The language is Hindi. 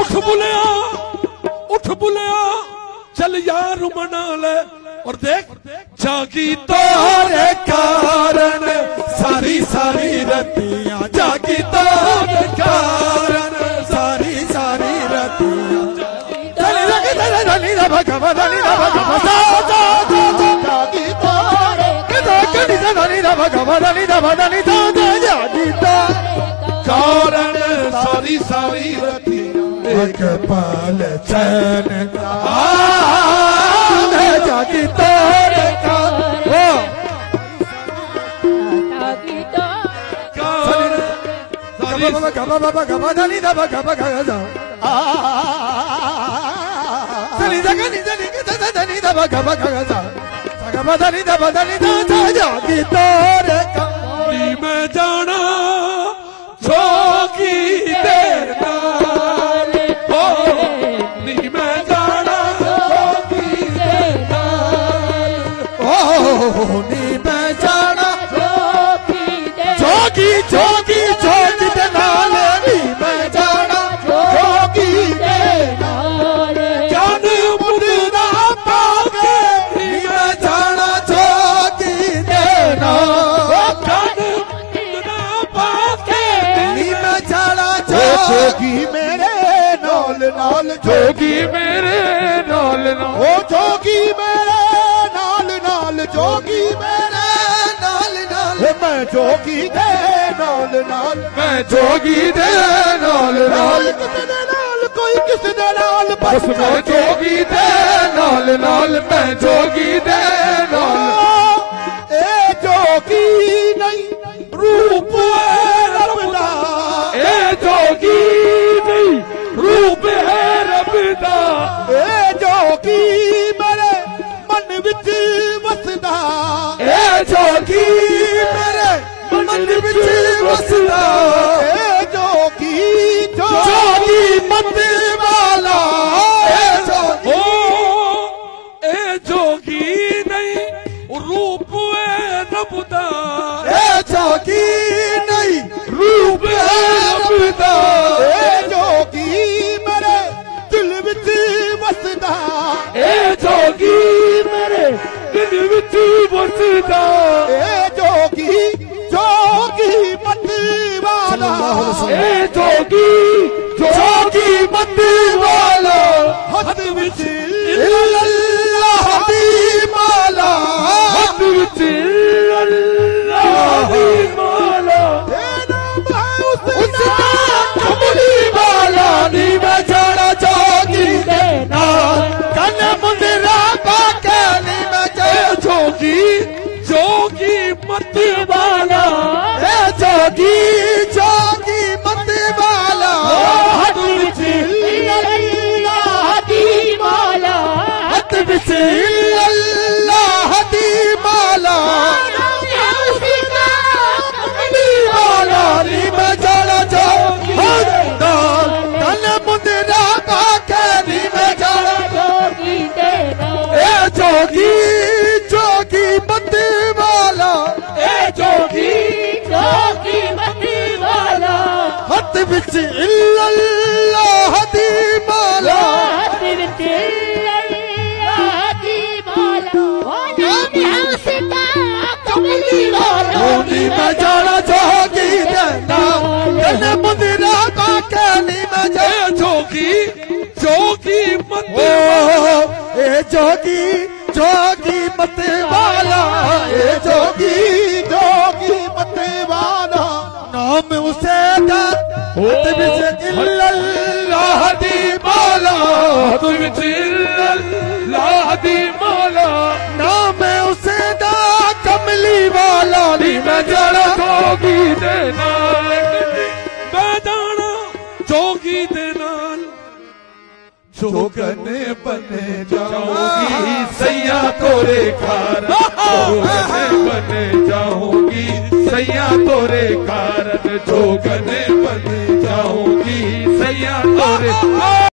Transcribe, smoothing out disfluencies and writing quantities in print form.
उठ बुलिया, उठ बुलिया, चल यार मना ले। और देख, जागी तोरे कारण सारी सारी रतियां, जागी तोरे कारण सारी सारी रतियां। कारण सारी सारी रतियां एक पल चैन जागी तोरे मैं जाना जोगी देर नाल हो, नी मैं जाना जोगी देर नाल हो, नी मैं जाना जोगी जोगी जोगी जोगी दे नाल, नी मैं जाना जोगी देर नाल। जान मुर्दा पाके नी मैं जाना जोगी देर नाल, जान मुर्दा पाके नी मैं जाना जोगी मेरे नाल नाल, जोगी मेरे नाल नाल, ओ जोगी मेरे नाल नाल, जोगी मेरे नाल नाल, मैं जोगी दे नाल नाल, मैं जोगी दे नाल नाल, किसने नाल कोई किसने नाल, बस मैं जोगी दे नाल नाल, मैं जोगी दे नाल। ए जोगी नहीं रूप रब दा, ए जोगी नहीं रूप है रब दा, ए जोगी मेरे मन विच वसदा, ए जोगी मेरे मन विच वसदा, ए जोगी जोगी मत वाला, ए जोगी ए जोगी नहीं रूप है रब दा, ए जोगी नहीं रूप है रब दा, ए जोगी मेरे दिल विच वसदा, ए जोगी मेरे दिल विच वसदा, ए जोगी जोगी मत वाला, ए जोगी जोगी मत वाला, हद विच अल्लाह दी माला, हद विच अल्लाह दी माला, उसदा कमली वाला, नी मैं जाना जोगी दे नाल, कन मुंदरा पाके नी मैं जाना जोगी जोगी मत वाला, ए जोगी जोगी मत वाला, हद विच अल्लाह दी माला, हद विच अल्लाह दी माला, कमली वाला, नी मैं जाना जोगी नाल, कन मुंदरा पाके नी मैं जाना जोगी दे नाल, ए जोगी जोगी मत वाला, ए जोगी जोगी मत वाला, हद विच अल्लाह दी माला, हद विच अल्लाह दी माला, कमली वाला, नी मैं जाना जोगी दे नाल, कन मुंदरा पाके नी मैं जाना जोगी जोगी मत वाला, ए जोगी जोगी मत वाला, ए जोगी जोगी मत वाला, नाम उसे दा हद विच अल्लाह दी माला, हद विच अल्लाह दी माला, नाम उसे दा कमली वाला, नी मैं जाना जोगी दे नाल, मैं जाना जोगी दे नाल, जोगन बने जाऊंगी सैया तोरे कारण, जोगन बने जाऊंगी सैया तोरे कारण, जोगन बने जाऊंगी सैया तोरे